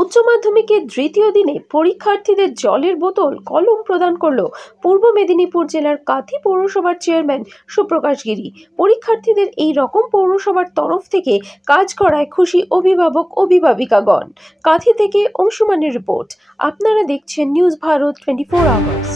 উচ্চ মাধ্যমিকের তৃতীয় দিনে পরীক্ষার্থীদের জলের বোতল কলম প্রদান করল পূর্ব মেদিনীপুর জেলার কাঁথি পৌরসভার চেয়ারম্যান সুপ্রকাশ গিরি। পরীক্ষার্থীদের এই রকম পৌরসভার তরফ থেকে কাজ করায় খুশি অভিভাবক অভিভাবিকাগণ। কাঁথি থেকে অংশুমানের রিপোর্ট। আপনারা দেখছেন নিউজ ভারত 24 আওয়ার্স।